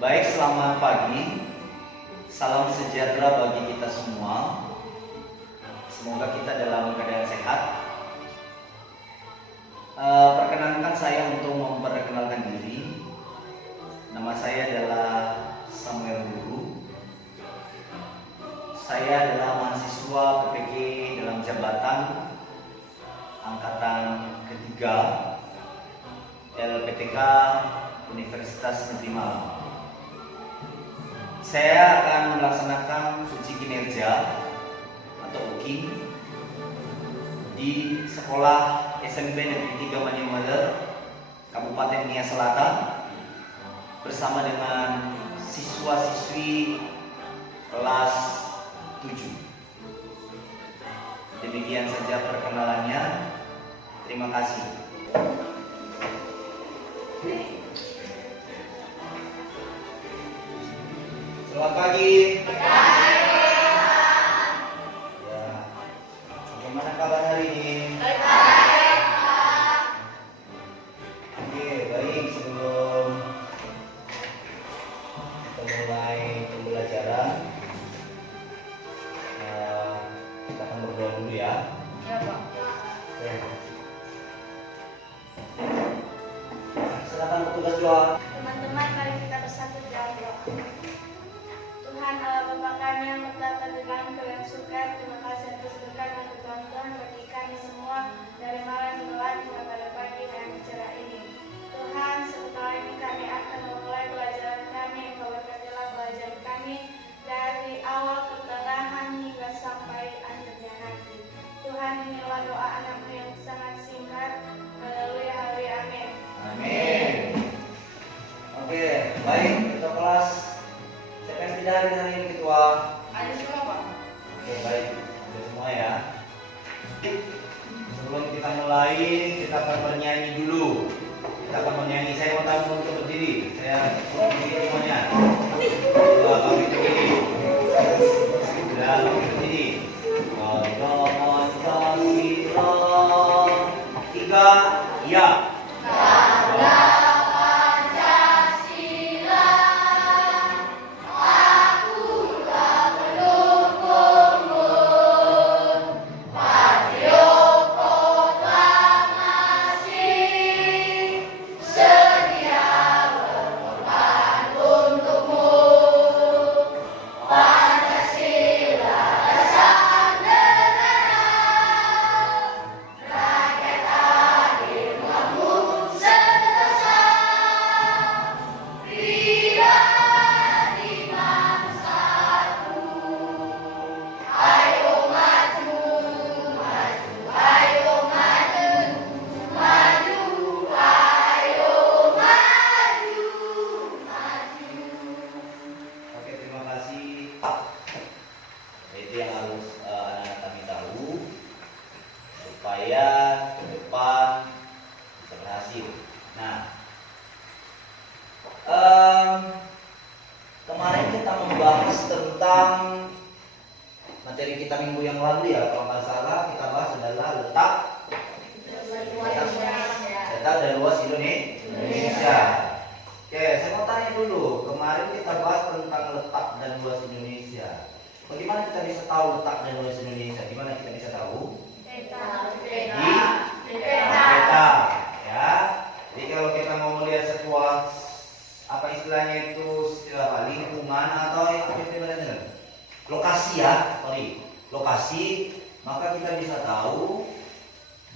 Baik, selamat pagi. Salam sejahtera bagi kita semua. Semoga kita dalam keadaan sehat. Perkenankan saya untuk memperkenalkan diri. Nama saya adalah Samuel Guru. Saya adalah mahasiswa PPG dalam jabatan angkatan ketiga LPTK Universitas Negeri Malang. Saya akan melaksanakan uji kinerja atau UKIN di sekolah SMP Negeri 3 Manimaler, Kabupaten Nia Selatan, bersama dengan siswa-siswi kelas 7. Demikian saja perkenalannya. Terima kasih. Selamat pagi. Ya, bagaimana kabar hari ini? Oke, baik. Sebelum kita mulai pembelajaran, kita akan berdoa dulu ya. Ya, Pak. Oke. Silakan petugas doa. Teman-teman, mari kita bersatu dalam doa. Tuhan Allah Bapa kami yang bertata dengan kalian surga, terima kasih atas berkat dan ketentuan bagi kami semua dari malam hingga hingga pada pagi yang cerah ini. Tuhan, sebentar ini kami akan memulai pelajaran kami. Engkau berkatilah pelajaran kami dari awal, pertengahan hingga sampai akhirnya nanti. Tuhan, inilah doa anak-Mu yang sangat singkat. Haleluya, haleluya, amin. Amin. Oke, baik, ketua kelas. Siapa yang tidak hadir hari ini, ketua? Ada semua, Pak. Oke, baik, sudah semua ya. Sebelum kita mulai, kita akan bernyanyi dulu. Kita akan bernyanyi. Saya mau tamu untuk berdiri. Saya berdiri semuanya. Dua, kami berdiri. Sudah, kami berdiri. Tiga, iya. Oke, terima kasih. Itu yang harus anak-anak kami tahu supaya ke depan bisa berhasil. Nah, kemarin kita membahas tentang materi kita minggu yang lalu ya, kalau nggak salah kita bahas adalah letak dan luas Indonesia. Oke, saya mau tanya dulu. Kemarin kita bahas tentang letak dan luas Indonesia. Bagaimana kita bisa tahu letak dan luas Indonesia? Gimana kita bisa tahu? Di peta, ya. Jadi kalau kita mau melihat sebuah apa istilahnya itu lingkungan atau lokasi ya, lokasi, maka kita bisa tahu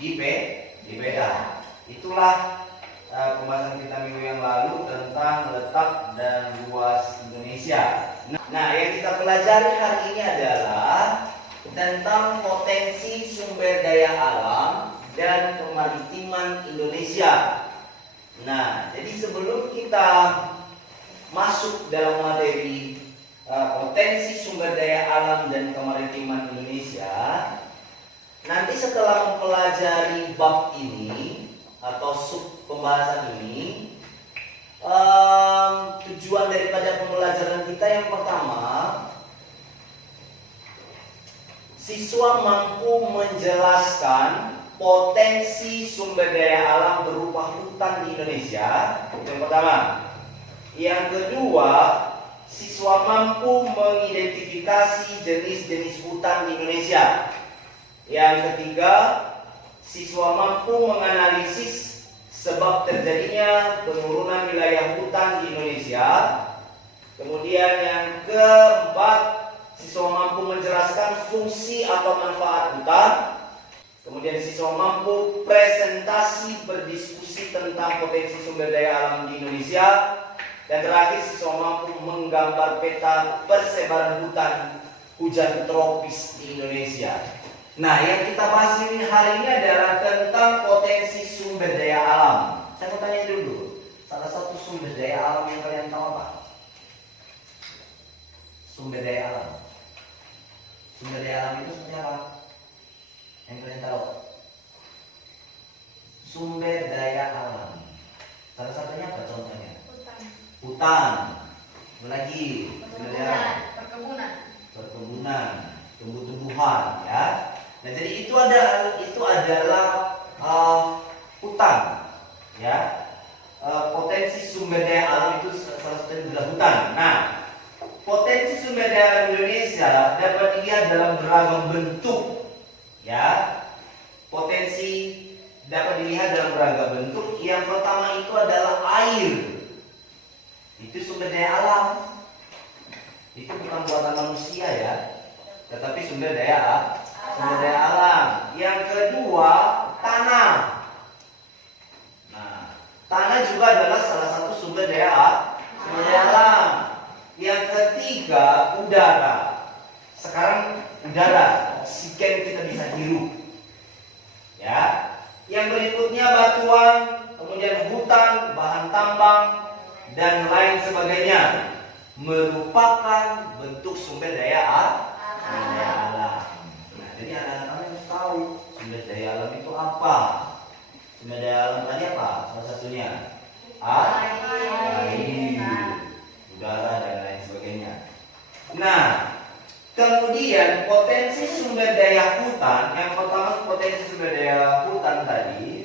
di peta. Itulah pembahasan kita minggu yang lalu tentang letak dan luas Indonesia. Nah, yang kita pelajari hari ini adalah tentang potensi sumber daya alam dan kemaritiman Indonesia. Nah, jadi sebelum kita masuk dalam materi potensi sumber daya alam dan kemaritiman Indonesia, nanti setelah mempelajari bab ini atau sub pembahasan ini, tujuan daripada pembelajaran kita yang pertama, siswa mampu menjelaskan potensi sumber daya alam berupa hutan di Indonesia. Yang pertama, Yang kedua, siswa mampu mengidentifikasi jenis-jenis hutan di Indonesia. Yang ketiga, siswa mampu menganalisis sebab terjadinya penurunan wilayah hutan di Indonesia. Kemudian yang keempat, siswa mampu menjelaskan fungsi atau manfaat hutan. Kemudian siswa mampu presentasi berdiskusi tentang potensi sumber daya alam di Indonesia. Dan terakhir, siswa mampu menggambar peta persebaran hutan hujan tropis di Indonesia. Nah, yang kita bahas ini hari ini adalah tentang potensi sumber daya alam. Saya mau tanya dulu, salah satu sumber daya alam yang kalian tahu apa? Sumber daya alam. Sumber daya alam itu seperti apa? Yang kalian tahu? Sumber daya alam. Salah satunya apa contohnya? Hutan. Apa lagi? Sumber daya alam. Perkebunan, tumbuh-tumbuhan, ya. Nah, jadi itu adalah hutan, ya. Potensi sumber daya alam itu salah satunya adalah hutan. Nah, potensi sumber daya alam Indonesia dapat dilihat dalam beragam bentuk, ya. Potensi dapat dilihat dalam beragam bentuk. Yang pertama itu adalah air. Itu sumber daya alam. Itu bukan buatan manusia, ya, tetapi sumber daya alam. Yang kedua, tanah. Nah, tanah juga adalah salah satu sumber daya alam. Yang ketiga, udara. Sekarang udara, oksigen kita bisa hirup, ya. Yang berikutnya batuan, kemudian hutan, bahan tambang, dan lain sebagainya merupakan bentuk sumber daya alam. Nah, jadi anak-anak kami harus tahu sumber daya alam itu apa. Sumber daya alam tadi apa? Salah satunya air, udara, dan lain sebagainya. Nah, kemudian potensi sumber daya hutan. Yang pertama, potensi sumber daya hutan tadi.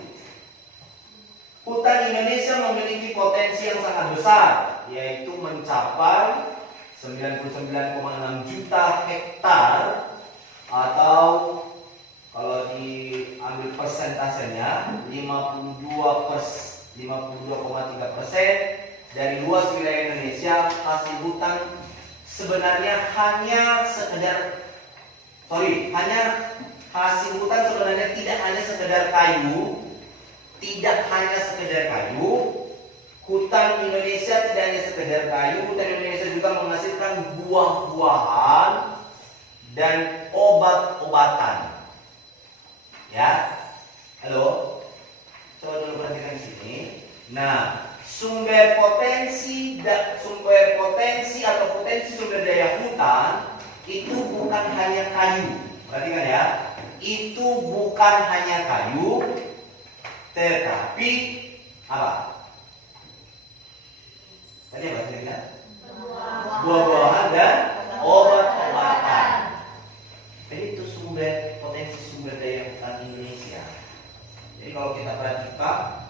Hutan Indonesia memiliki potensi yang sangat besar, yaitu mencapai 99,6 juta hektar, atau kalau diambil persentasenya 52,3% dari luas wilayah Indonesia. Hasil hutan sebenarnya tidak hanya sekedar kayu. Hutan Indonesia tidak hanya sekedar kayu. Hutan Indonesia juga menghasilkan buah-buahan dan obat-obatan. Ya, halo, coba dulu perhatikan di sini. Nah, sumber potensi atau potensi sumber daya hutan itu bukan hanya kayu. Perhatikan ya, itu bukan hanya kayu, tetapi apa? Tadi apa kira-kira? Buah-buahan dan obat-obatan. Jadi itu potensi sumber daya hutan Indonesia. Jadi kalau kita perhatikan,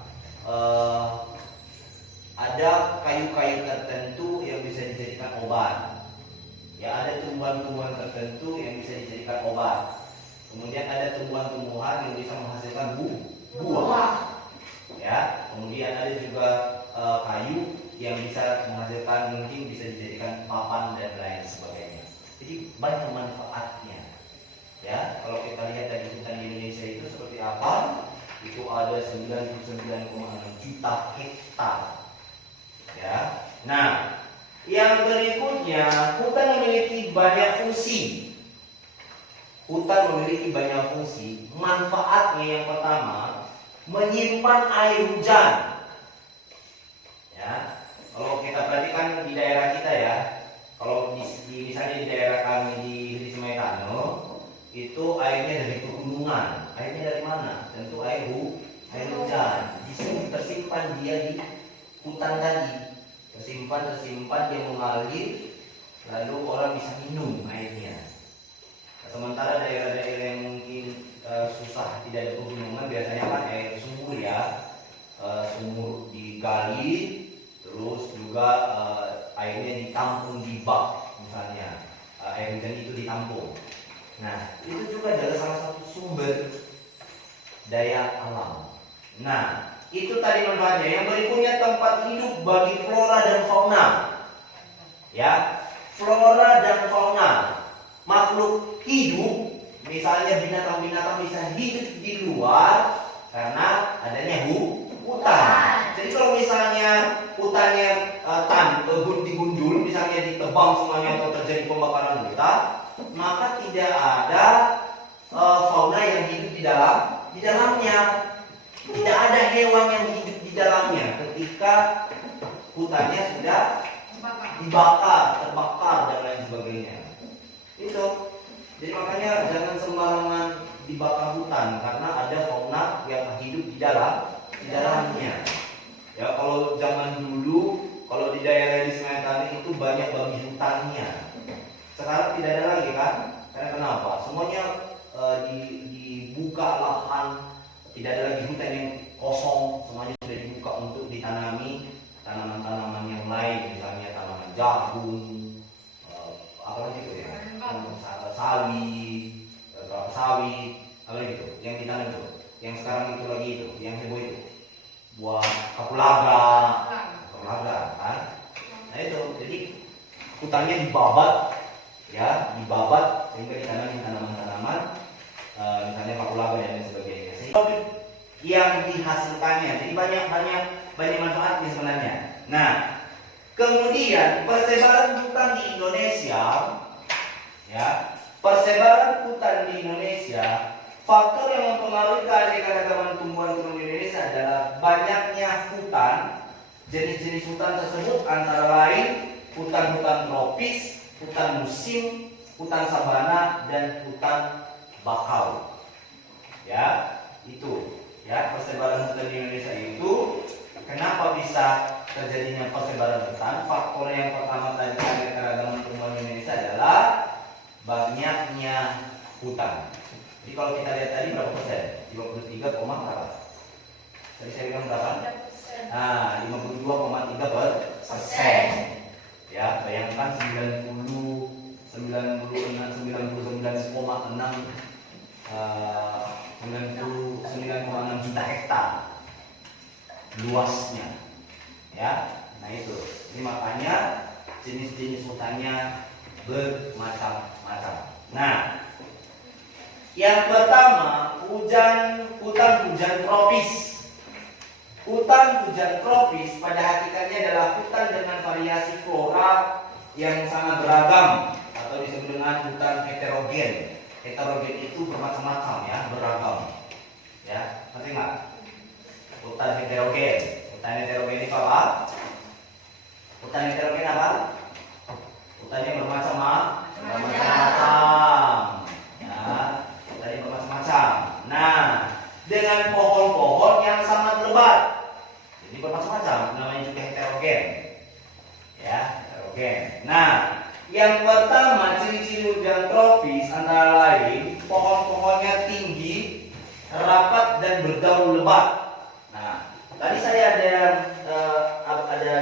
ada kayu-kayu tertentu yang bisa dijadikan obat. Ya, ada tumbuhan-tumbuhan tertentu yang bisa dijadikan obat. Kemudian ada tumbuhan-tumbuhan yang bisa menghasilkan buah. Ya, kemudian ada juga kayu yang bisa menghasilkan, mungkin bisa dijadikan papan dan lain sebagainya. Jadi banyak manfaatnya. Ya, kalau kita lihat dari hutan di Indonesia itu seperti apa? Itu ada 99,6 juta hektar. Ya. Nah, yang berikutnya, hutan memiliki banyak fungsi. Manfaatnya yang pertama, menyimpan air hujan. Ya, kalau kita perhatikan di daerah kita, ya, kalau misalnya di daerah kami di Semayatano, itu airnya dari pegunungan. Airnya dari mana? Tentu air hujan. Di sini tersimpan dia di hutan tadi. Tersimpan dia mengalir, lalu orang bisa minum airnya. Sementara daerah-daerah yang mungkin susah, tidak ada pegunungan, biasanya kan air sumur, ya. Sumur digali, terus juga juga airnya ditampung di bak, misalnya air hujan itu ditampung. Nah, itu juga adalah salah satu sumber daya alam. Nah, itu tadi manfaatnya. Yang berikutnya tempat hidup bagi flora dan fauna. Ya, flora dan fauna. Makhluk hidup, misalnya binatang-binatang bisa hidup di luar karena adanya hutan. Jadi kalau misalnya hutannya digundul, misalnya ditebang semuanya atau terjadi pembakaran hutan, maka tidak ada fauna yang hidup di dalamnya. Tidak ada hewan yang hidup di dalamnya ketika hutannya sudah terbakar dan lain sebagainya. Itu. Jadi makanya jangan sembarangan dibakar hutan karena ada fauna yang hidup di dalamnya. Ya, kalau zaman dulu, kalau di daerah di Sungai Tani itu banyak babi hutannya. Sekarang tidak ada lagi kan? Karena kenapa? Semuanya dibuka lahan, tidak ada lagi hutan yang kosong, semuanya sudah dibuka untuk ditanami tanaman-tanaman yang lain, misalnya tanaman jagung, apalagi itu ya, kelapa sawit, apa gitu, yang ditanam itu, yang sekarang itu lagi itu, yang heboh itu, buah kapulaga, kan? Nah itu, jadi hutannya dibabat sehingga ditanami tanaman-tanaman, misalnya kapulaga dan lain sebagainya. Yang dihasilkannya, jadi banyak manfaatnya sebenarnya. Nah, kemudian persebaran hutan di Indonesia, ya, faktor yang mempengaruhi keanekaragaman tumbuhan-tumbuhan di Indonesia adalah banyaknya hutan. Jenis-jenis hutan tersebut antara lain hutan-hutan tropis, hutan musim, hutan sabana, dan hutan bakau. Ya, itu. Ya, persebaran hutan di Indonesia itu kenapa bisa terjadinya persebaran hutan? Faktor yang pertama tadi keanekaragaman tumbuhan di Indonesia adalah banyaknya hutan. Jadi kalau kita lihat tadi berapa persen? 53, berapa? Tadi saya bilang berapa? Nah, 52,3%. Ya, bayangkan 99,6 juta hektar luasnya. Ya, nah itu. Ini makanya jenis-jenis hutannya bermacam-macam. Nah, yang pertama, hutan hujan tropis. Hutan hujan tropis pada hakikatnya adalah hutan dengan variasi flora yang sangat beragam atau disebut dengan hutan heterogen. Heterogen itu bermacam-macam ya, beragam. Ya, ngerti nggak? Hutan heterogen. Hutan heterogen itu apa? Hutan heterogen apa? Hutannya bermacam-macam. Ya, hutannya bermacam-macam. Nah, dengan pohon-pohon yang sangat lebat. Jadi bermacam-macam, namanya juga heterogen. Ya, heterogen. Nah, yang pertama ciri-ciri hujan tropis antara lain pohon-pohonnya tinggi, rapat dan berdaun lebat. Nah, tadi saya ada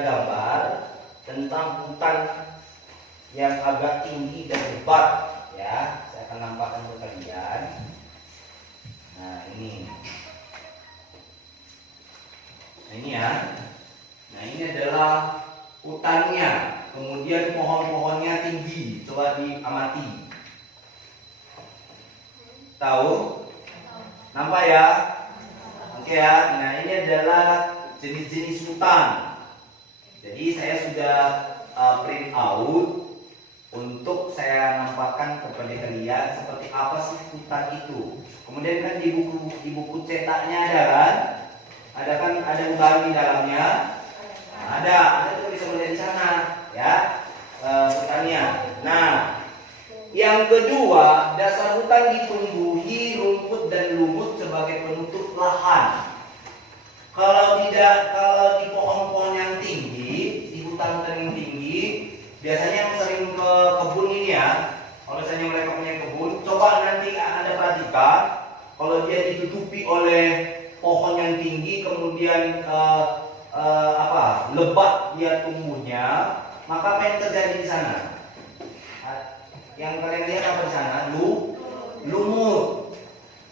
gambar tentang hutan yang agak tinggi dan lebat. Ya, saya akan nampakkan ke kalian. Nah, ini ya. Nah, ini adalah hutannya. Kemudian pohon-pohonnya tinggi. Coba diamati. Tahu? Nampak ya? Oke ya. Nah, ini adalah jenis-jenis hutan. Jadi saya sudah print out untuk saya nampakkan kepada kalian seperti apa sih hutan itu. Kemudian kan di buku cetaknya ada unggahan di dalamnya. Ada juga bisa melihat di sana ya hutannya. Nah, yang kedua, dasar hutan ditumbuhi rumput dan lumut sebagai penutup lahan. Kalau di pohon-pohon yang tinggi, di hutan yang tinggi, biasanya yang sering ke kebun ini ya. Kalau misalnya mereka punya kebun, coba nanti Anda perhatikan kalau dia ditutupi oleh pohon yang tinggi, kemudian lebat dia tumbuhnya, maka apa yang terjadi di sana? Yang kalian lihat apa di sana? Lumut.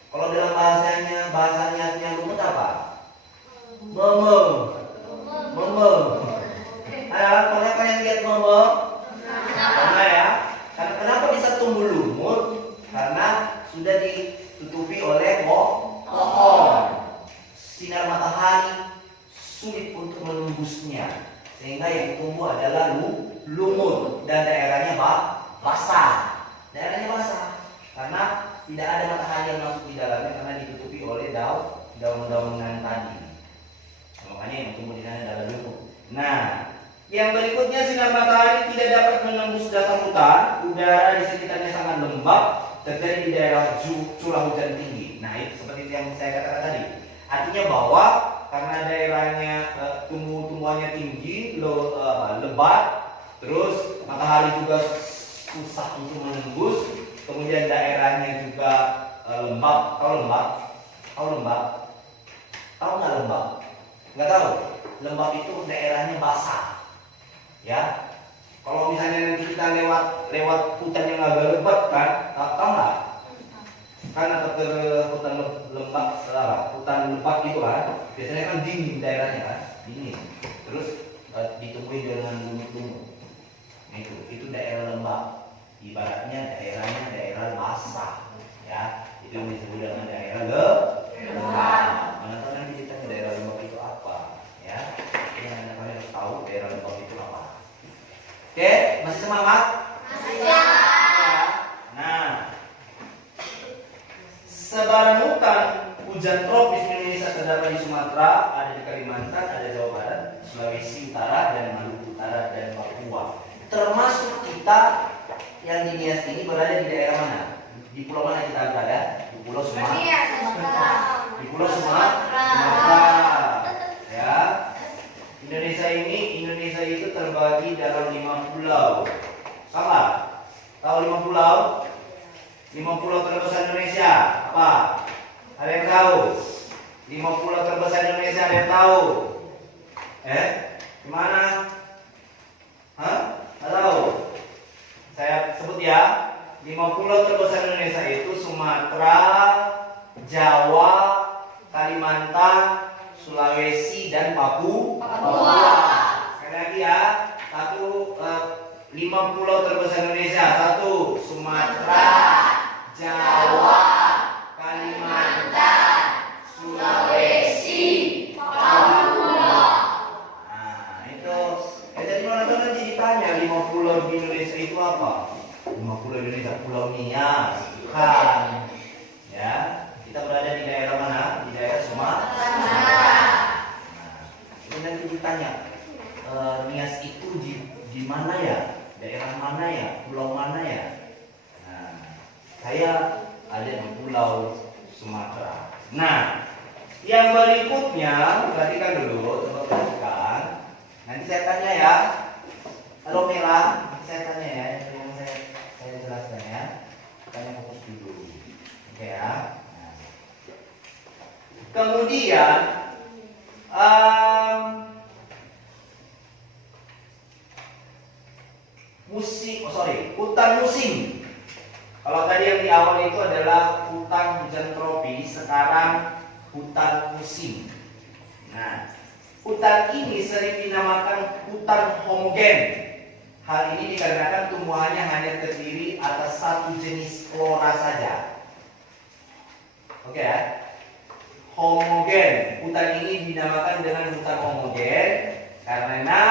Kalau dalam bahasanya lumut apa? Meme. Pernah kalian lihat meme? Pernah ya? Karena kenapa bisa tumbuh lumut? Karena sudah ditutupi oleh pohon. Sinar matahari sulit untuk menembusnya, sehingga yang tumbuh adalah lumut dan daerahnya basah. Daerahnya basah karena tidak ada matahari yang masuk di dalamnya karena ditutupi oleh daun-daunan tadi. Makanya yang tumbuh di sana adalah lumut. Nah, yang berikutnya sinar matahari tidak dapat menembus dasar hutan. Udara di sekitarnya sangat lembab, terjadi di daerah curah hujan tinggi. Nah, itu seperti yang saya katakan tadi. Artinya bahwa karena daerahnya tumbuhannya tinggi, lebat, terus matahari juga susah untuk menembus, kemudian daerahnya juga lembab. Tahu lembab? Tahu nggak lembab? Nggak tahu. Lembab itu daerahnya basah, ya. Kalau misalnya nanti kita lewat hutan yang agak lebat kan, tahu nggak? Kan hutan lebat gitu kan, biasanya kan dingin daerahnya kan, dingin. Terus ditumbuhi dengan lumut-lumut. Nah, itu daerah lembab. Ibaratnya daerah basah, ya. Itu yang disebut dengan daerah lembab. Mana tahu nanti ditanya daerah lembab itu apa, ya? Yang kalian harus tahu daerah lembab itu apa. Oke, masih semangat? Masih. Nah, sebaran hutan hujan tropis di Indonesia terdapat di Sumatera, ada di Kalimantan, ada Jawa Barat, Sulawesi Utara, dan Maluku Utara, dan Papua. Termasuk kita yang di Nias ini berada di daerah mana? Di pulau mana kita berada? Di Pulau Sumatera. Di Pulau Sumatera. Ya. Indonesia itu terbagi dalam 5 pulau. Salah? Tahu 5 pulau? 5 pulau terbesar Indonesia apa? Ada yang tahu? 5 pulau terbesar Indonesia ada yang tahu? Gimana? Nggak tahu? Saya sebut ya. 5 pulau terbesar Indonesia itu Sumatera, Jawa, Kalimantan, Sulawesi, dan Papua. Sekali lagi ya. 5 pulau terbesar Indonesia. 1. Sumatera, Jawa, Kalimantan, Sulawesi, Papua. Nah, itu. Jadi nanti ditanya 5 pulau di Indonesia itu apa? 5 pulau Indonesia, Pulau Nias, bukan. Ya, kita berada di daerah mana? Di daerah Sumatera. Nah, itu nanti ditanya, Nias itu di mana ya? Daerah mana ya? Pulau mana ya? Nah, saya ada di Pulau Sumatera. Nah, yang berikutnya perhatikan dulu, coba perhatikan. Nanti saya tanya ya. Halo Mela, nanti saya tanya ya. Yang saya jelaskan ya. Tanya fokus dulu. Oke ya. Nah. Kemudian hutan musim. Kalau tadi yang di awal itu adalah hutan hujan tropis, sekarang hutan musim. Nah, hutan ini sering dinamakan hutan homogen. Hal ini dikarenakan tumbuhannya hanya terdiri atas satu jenis flora saja. Oke ya. Homogen. Hutan ini dinamakan dengan hutan homogen karena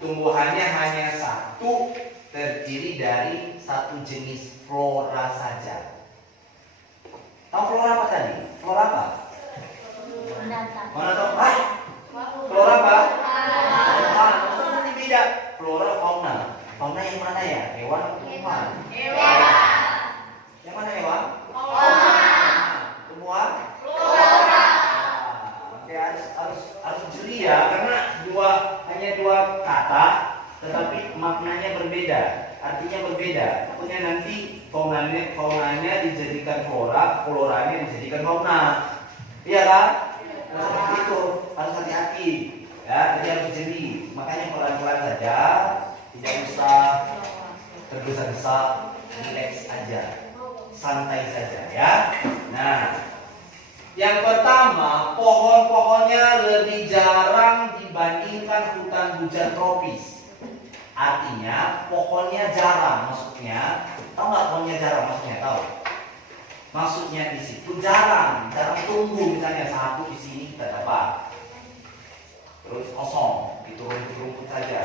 tumbuhannya hanya satu, terdiri dari satu jenis flora saja. Tahu flora apa tadi? Flora apa? Mana tahu? Flora apa? Nanti beda. Flora fauna. Fauna yang mana ya? Hewan atau tumbuhan? Hewan. Yang mana hewan? Fauna. Tumbuhan? Flora. Oke, harus jeli ya, karena hanya dua kata, tetapi maknanya berbeda, artinya berbeda. Takutnya nanti faunanya dijadikan flora, floranya dijadikan fauna. Iya kan? Nah, seperti itu, harus hati-hati. Ya, jadi harus jeli. Makanya pelan-pelan saja, tidak usah tergesa-gesa, relax aja, santai saja ya. Nah, yang pertama, pohon-pohonnya lebih jarang dibandingkan hutan hujan tropis. Artinya pohonnya jarang, maksudnya tahu nggak pohonnya jarang maksudnya tahu? Maksudnya di situ jarang tumbuh, misalnya satu di sini kita dapat, terus kosong, itu rumput saja.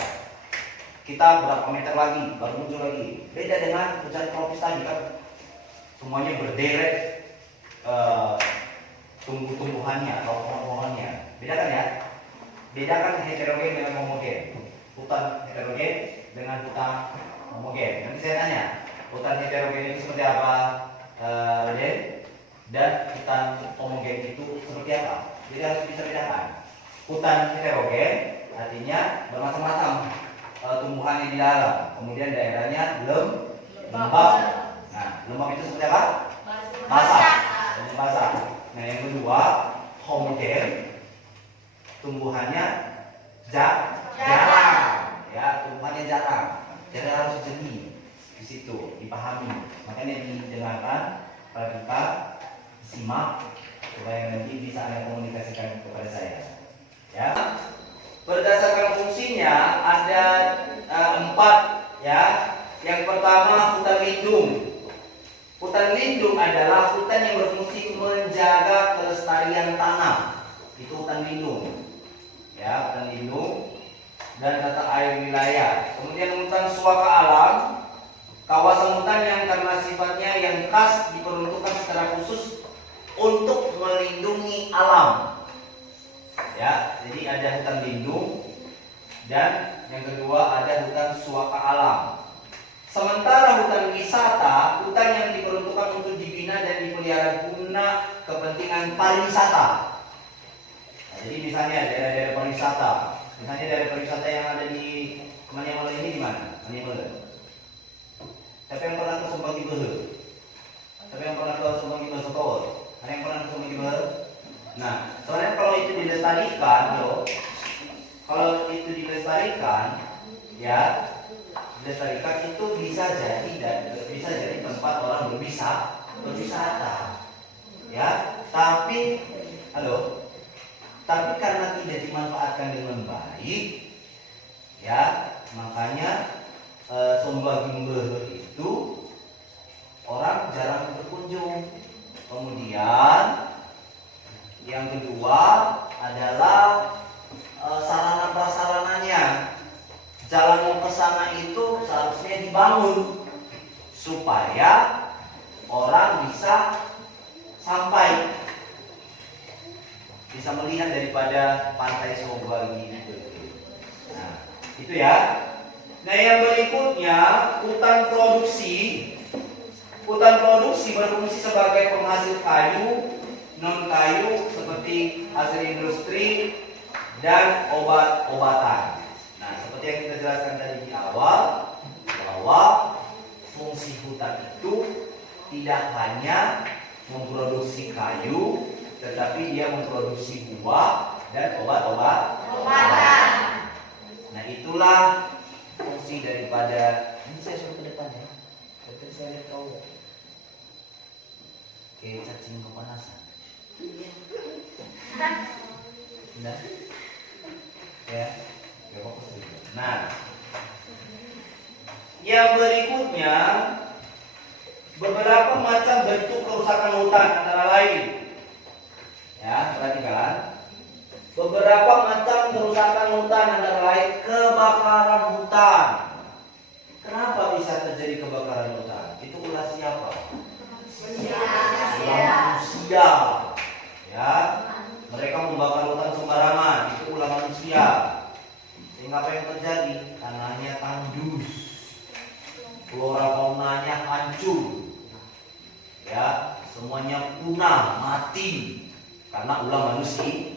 Kita berapa meter lagi baru muncul lagi. Beda dengan hujan tropis tadi kan, semuanya berderet tumbuh-tumbuhannya atau pohon-pohonnya. Beda kan ya? Beda kan heterogen dengan homogen. Hutan heterogen dengan hutan homogen. Nanti saya tanya, hutan heterogen itu seperti apa, dan hutan homogen itu seperti apa? Jadi harus bisa bedakan. Hutan heterogen artinya bermacam-macam tumbuhannya di dalam. Kemudian daerahnya lembab. Nah, lembab itu seperti apa? Basah. Basah. Nah, yang kedua homogen, tumbuhannya jarang. Ya, tumbuhannya jarang. Jadi harus jeli di situ, dipahami. Makanya didengarkan, kalau kita simak supaya nanti bisa Anda komunikasikan kepada saya. Ya. Berdasarkan fungsinya ada 4 ya. Yang pertama hutan lindung. Hutan lindung adalah hutan yang berfungsi menjaga kelestarian tanah. Itu hutan lindung. Ya, hutan lindung dan tata air wilayah. Kemudian hutan suaka alam, kawasan hutan yang karena sifatnya yang khas diperuntukkan secara khusus untuk melindungi alam. Ya, jadi ada hutan lindung dan yang kedua ada hutan suaka alam. Sementara hutan wisata, hutan yang diperuntukkan untuk dibina dan dipelihara guna kepentingan pariwisata. Nah, jadi misalnya daerah-daerah pariwisata, misalnya daerah pariwisata yang ada di Maniamala ini di mana? Maniamala. Siapa yang pernah ke Sumbang Behe? Siapa yang pernah ke Sumbang Behe Sokowal? Ada yang pernah ke Sumbang Behe? Nah, soalnya kalau itu dilestarikan, kalau itu dilestarikan, ya, dilestarikan itu bisa jadi tempat orang berwisata, ya. Tapi karena tidak dimanfaatkan dengan baik, ya, makanya Sumbang Behe itu orang jarang berkunjung. Kemudian yang kedua adalah sarana prasarananya. Jalan yang ke sana itu seharusnya dibangun supaya orang bisa sampai, bisa melihat daripada pantai Sumbang itu. Nah, itu ya. Nah, yang berikutnya hutan produksi. Hutan produksi berfungsi sebagai penghasil kayu, non kayu seperti hasil industri dan obat-obatan. Nah, seperti yang kita jelaskan tadi di awal, bahwa fungsi hutan itu tidak hanya memproduksi kayu, tetapi dia memproduksi buah dan obat-obatan. Nah, itulah fungsi daripada, ini saya suruh ke depan ya. Tapi saya lihat kau kayak cacing kepanasan. Nah, ya, fokus dulu. Nah, yang berikutnya beberapa macam bentuk kerusakan hutan antara lain. Ya, perhatikan. Beberapa macam kerusakan hutan antara lain kebakaran hutan. Kenapa bisa terjadi kebakaran hutan? Itu ulah siapa? Manusia. Ya, mereka membakar hutan sembarangan. Itu ulah manusia. Sehingga apa yang terjadi? Tanahnya tandus, flora faunanya hancur, ya, semuanya punah, mati karena ulah manusia.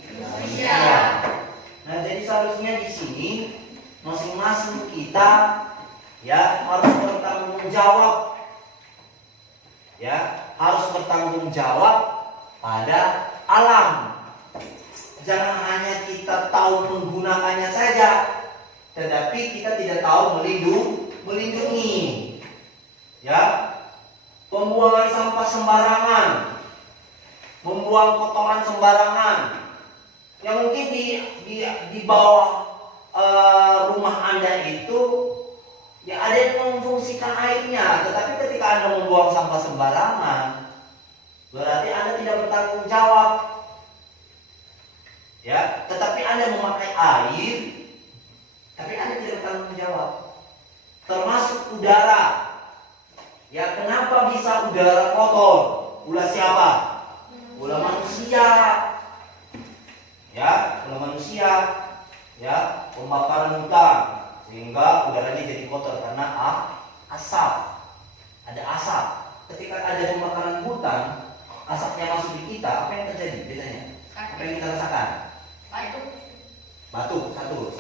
Nah, jadi seharusnya di sini masing-masing kita, ya, harus bertanggung jawab, ya, harus bertanggung jawab pada alam. Jangan hanya kita kita tahu menggunakannya saja, tetapi kita tidak tahu melindungi. Ya, pembuangan sampah sembarangan, membuang kotoran sembarangan, yang mungkin di bawah rumah Anda itu ya ada yang memfungsikan airnya, tetapi ketika Anda membuang sampah sembarangan, berarti Anda tidak bertanggung jawab. Ya, tetapi Anda memakai air, tapi Anda tidak bertanggung jawab. Termasuk udara. Ya, kenapa bisa udara kotor? Ulah siapa? Ulah manusia. Ya, ulah manusia. Ya, pembakaran hutan sehingga udaranya jadi kotor karena asap. Ada asap. Ketika ada pembakaran hutan, asapnya masuk di kita, apa yang terjadi biasanya? Apa yang kita rasakan? Batuk, satu.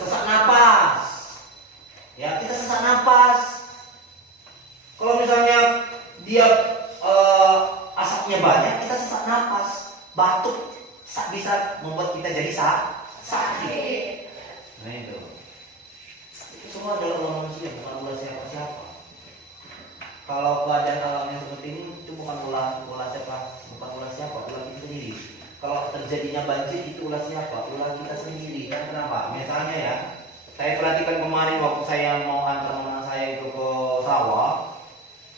Sesak napas. Ya, kita sesak napas. Kalau misalnya dia asapnya banyak, kita sesak napas, batuk, bisa membuat kita jadi sakit. Nah itu semua adalah ulah manusia, bukan ulah siapa-siapa. Kalau keadaan alamnya seperti ini, itu bukan ulah siapa, bukan ulah siapa, ulah kita sendiri. Kalau terjadinya banjir, itu ulah siapa? Ulah kita sendiri. Kan kenapa? Misalnya ya, saya perhatikan kemarin waktu saya mau antar anak saya itu ke sawah.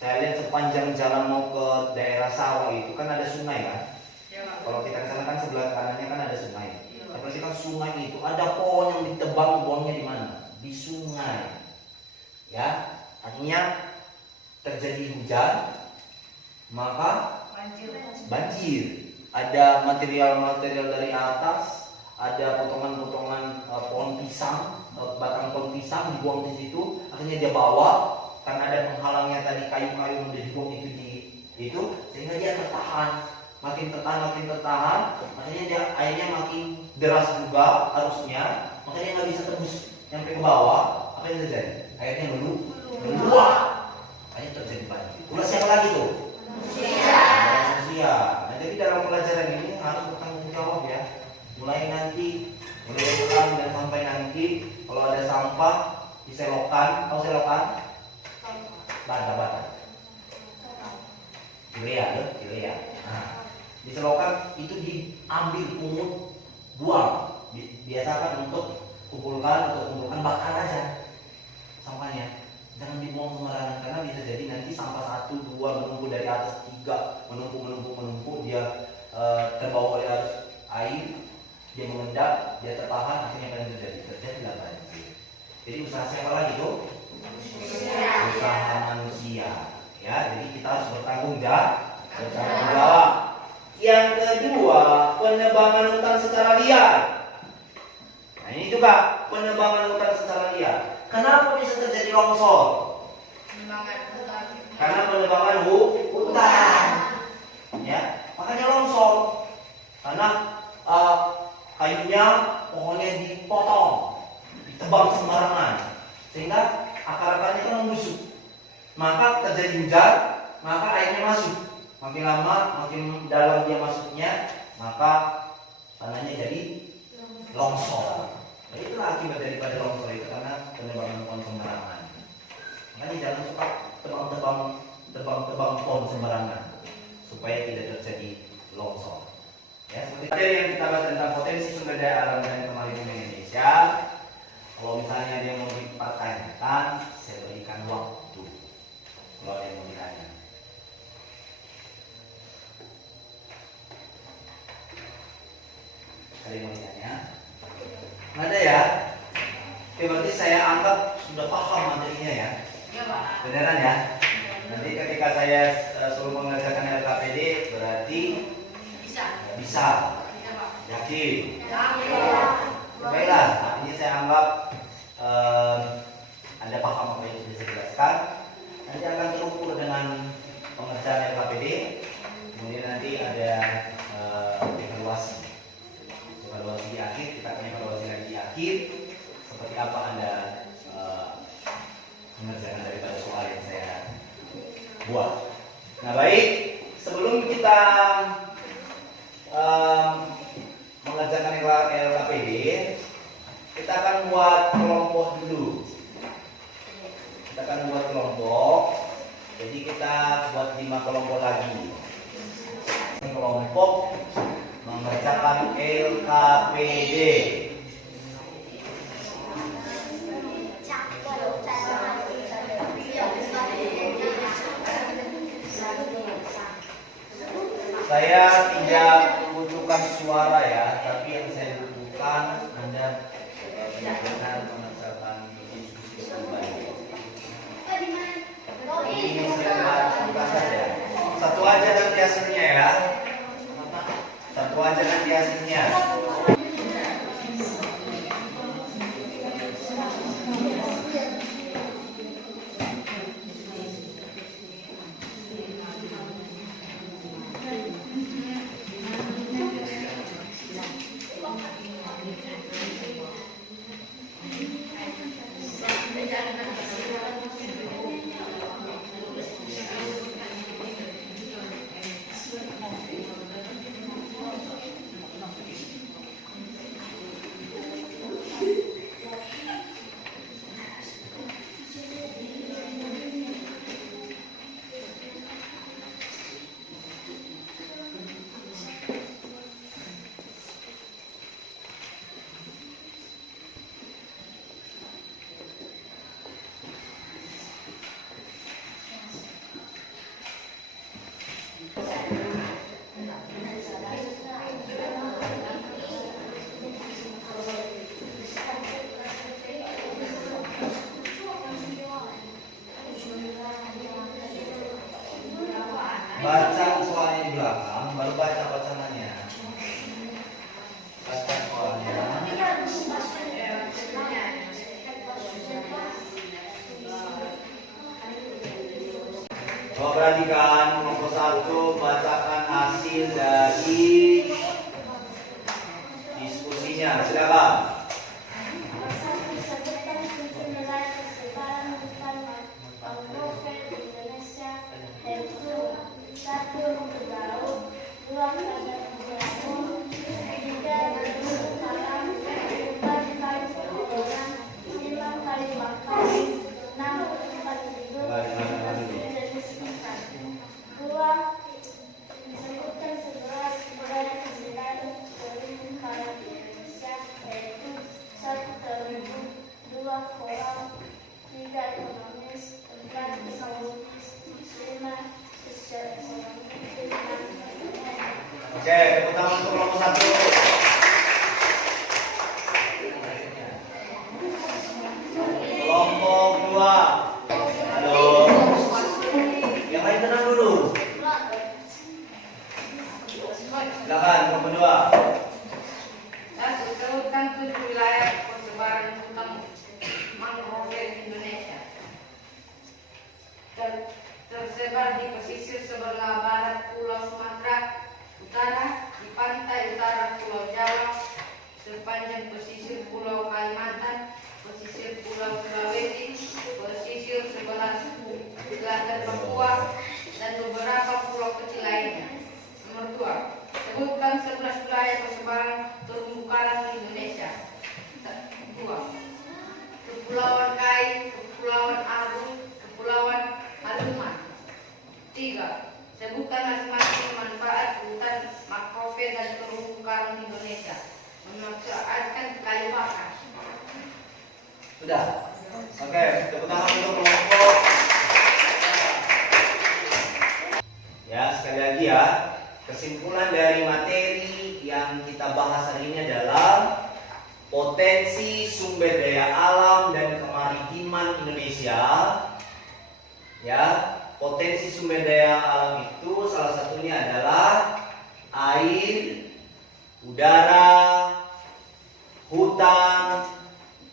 Saya lihat sepanjang jalan mau ke daerah sawah itu kan ada sungai kan. Kalau kita kesana kan sebelah kanannya kan ada sungai. Saya perhatikan sungai itu ada pohon yang ditebang, buangnya di mana? Di sungai. Ya, artinya terjadi hujan, maka banjir. Ada material-material dari atas, ada potongan-potongan pohon pisang, batang pohon pisang dibuang di situ, akhirnya dia bawa. Karena ada penghalangnya tadi kayu-kayu yang dibuang itu sehingga dia tertahan, makin tertahan, makanya dia airnya makin deras juga arusnya, makanya dia nggak bisa tembus sampai ke bawah. Apa yang terjadi? Airnya meluap, akhirnya terjadi banjir. Ulah siapa lagi tuh? Manusia. Nah, jadi dalam pelajaran ini harus bertanggung jawab ya. Mulai sekarang dan sampai nanti kalau ada sampah diselokan, tahu selokan? Bata. Cilea. Nah, diselokan itu diambil pungut, buang. Biasakan untuk kumpulkan bakar aja sampahnya. Jangan dibuang sembarangan karena bisa jadi nanti sampah 1, 2 menumpuk dari atas 3 menumpuk dia terbawa oleh arus air, dia mengendap, dia tertahan, akhirnya apa yang terjadilah banjir. Jadi usaha siapa lagi tuh? Usaha manusia. Ya, jadi kita harus bertanggung jawab. Yang kedua, penebangan hutan secara liar. Nah, ini juga penebangan hutan secara liar. Kenapa bisa terjadi longsor? Karena penebangan hutan. Ya, makanya longsor. Karena kayunya, pohonnya dipotong, ditebang sembarangan, sehingga akar-akarnya kan membusuk. Maka terjadi hujan, maka airnya masuk. Makin lama, makin dalam dia masuknya, maka tanahnya jadi longsor. Nah, itulah akibat daripada longsor itu karena penebangan pohon sembarangan. Makanya jangan suka tebang pohon sembarangan supaya tidak terjadi longsor. Ya, seperti tadi yang kita bahas tentang potensi sumber daya alam dan kemaritiman Indonesia. Kalau misalnya ada yang mau dipertanyakan, saya berikan waktu. Kalau ada yang mau ditanya. Ada yang mau ditanya? Nggak ada ya? Oke, berarti saya anggap sudah paham materinya ya? Iya, Pak. Beneran ya? Nanti ketika saya suruh mengerjakan LKPD, berarti bisa. Yakin? Baiklah, ini saya anggap Anda paham apa yang sudah saya jelaskan. Nanti akan terukur dengan pengerjaan LKPD. Kemudian nanti ada evaluasi di akhir. Kita akan evaluasi lagi di akhir seperti apa Anda mengerjakan daripada soal yang saya buat. Nah, baik, sebelum kita mengerjakan LKPD, kita akan buat kelompok dulu. Kita akan buat kelompok. Jadi kita buat 5 kelompok lagi. Kelompok mengerjakan LKPD. Saya tidak membutuhkan suara ya, tapi yang saya butuhkan Anda benar-benar mengerjakan diskusi pribadi. Ini saya buka saja. Satu aja nanti hasilnya ya. Satu aja nanti hasilnya. Baca soalnya di belakang, baru baca bacaannya. Baca soalnya. Coba perhatikan kelompok 1, bacakan hasil dari diskusinya. Silakan. Oke, tepuk tangan untuk kelompok 1. Kelompok 2. Halo. Yang lain tenang dulu. Silakan kelompok 2. Sebutkan 7 wilayah persebaran hutan mangrove Indonesia. Tersebar di pesisir sebelah barat Pulau Sumatera Utara, di pantai utara Pulau Jawa, sepanjang pesisir Pulau Kalimantan, pesisir Pulau Sulawesi, pesisir sebelah selatan Papua, dan beberapa pulau kecil lainnya. Nomor 2. Sebutkan 11 wilayah persebaran terumbu karang di Indonesia. 2. Kepulauan Kai, Kepulauan Aru, Kepulauan Haluman. 3. Sebutkan masing-masing manfaat hutan mangrove dan terumbu karang Indonesia. Memanfaatkan kayu bakar. Sudah. Oke, tepuk tangan untuk kelompok. Ya, sekali lagi ya. Kesimpulan dari materi yang kita bahas hari ini adalah potensi sumber daya alam dan kemaritiman Indonesia. Ya, potensi sumber daya alam itu salah satunya adalah air, udara, hutan,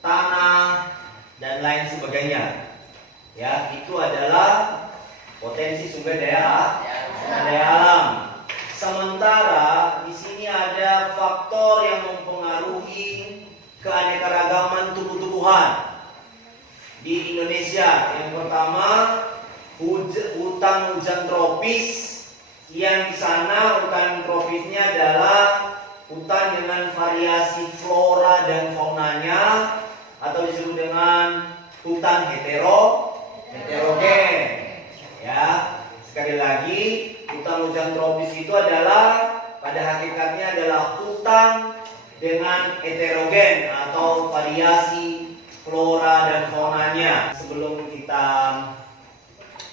tanah, dan lain sebagainya. Ya, itu adalah potensi sumber daya alam. Sementara di sini ada faktor yang mempengaruhi keanekaragaman tumbuh-tumbuhan di Indonesia. Yang pertama, hutan hujan tropis, yang di sana hutan tropisnya adalah hutan dengan variasi flora dan faunanya, atau disebut dengan hutan heterogen. Ya, sekali lagi, hutan tropis itu adalah pada hakikatnya adalah hutan dengan heterogen atau variasi flora dan faunanya. Sebelum kita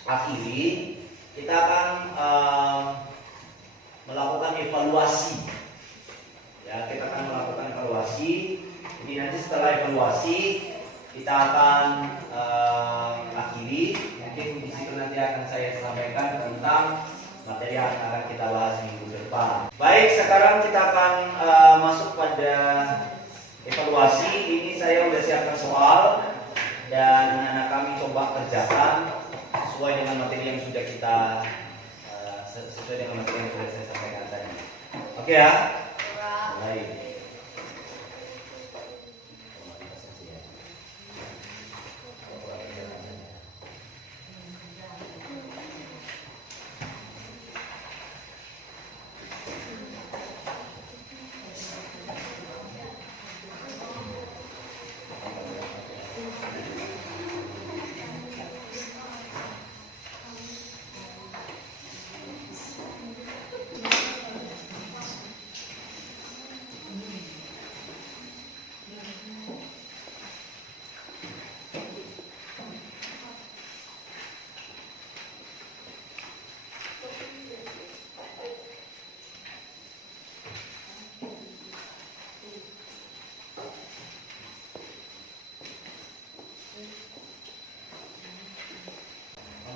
akhiri, kita akan melakukan evaluasi. Ya, kita akan melakukan evaluasi. Jadi nanti setelah evaluasi kita akan akhiri. Mungkin di situ nanti akan saya sampaikan tentang materi yang akan kita bahas minggu depan. Baik, sekarang kita akan masuk pada evaluasi. Ini saya sudah siapkan soal dan anak kami coba kerjakan sesuai dengan materi yang sudah kita sesuai dengan materi yang sudah saya sampaikan tadi. Oke ya? Baik.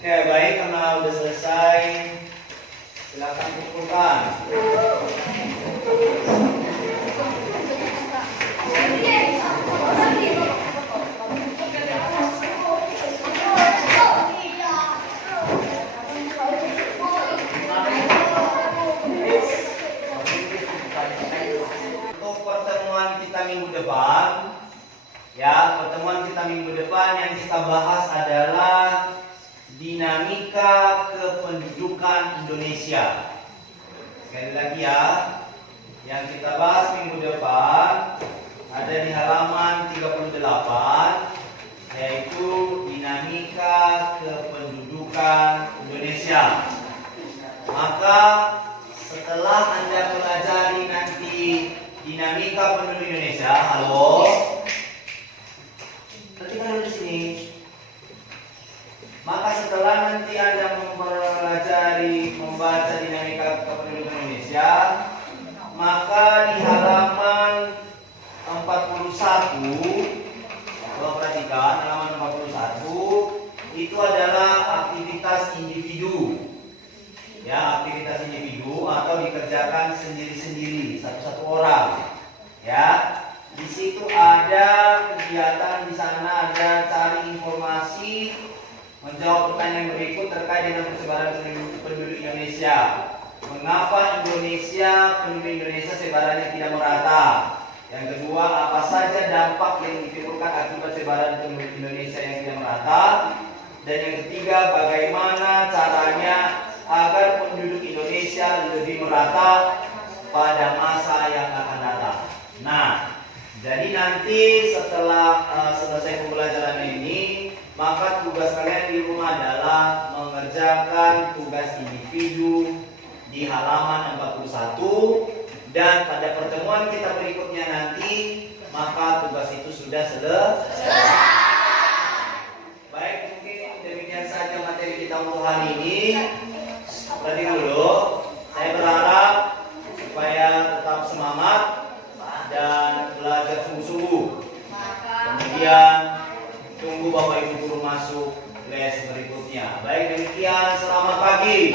Oke, baik, karena udah selesai, silakan kumpulkan. Untuk pertemuan kita minggu depan, yang kita bahas adalah dinamika kependudukan Indonesia. Sekali lagi ya, yang kita bahas minggu depan ada di halaman 38, yaitu dinamika kependudukan Indonesia. Maka setelah Anda pelajari nanti dinamika penduduk Indonesia, halo, perhatikan di sini. Maka setelah nanti Anda membaca dinamika kependudukan Indonesia, maka di halaman 41, kalau perhatikan halaman 41 itu adalah aktivitas individu. Ya, aktivitas individu atau dikerjakan sendiri-sendiri, satu-satu orang. Ya, di situ ada kegiatan, di sana ada cari informasi, menjawab pertanyaan berikut terkait dengan persebaran penduduk Indonesia. Mengapa penduduk Indonesia sebarannya tidak merata? Yang kedua, apa saja dampak yang ditimbulkan akibat sebaran penduduk Indonesia yang tidak merata? Dan yang ketiga, bagaimana caranya agar penduduk Indonesia lebih merata pada masa yang akan datang. Nah, jadi nanti setelah selesai pembelajaran ini, maka tugas kalian di rumah adalah mengerjakan tugas individu di halaman 41, dan pada pertemuan kita berikutnya nanti maka tugas itu sudah selesai. Baik, mungkin demikian saja materi kita untuk hari ini. Perhatikan dulu, saya berharap supaya tetap semangat dan belajar sungguh-sungguh. Kemudian tunggu Bapak Ibu guru masuk les berikutnya. Baik, demikian, selamat pagi.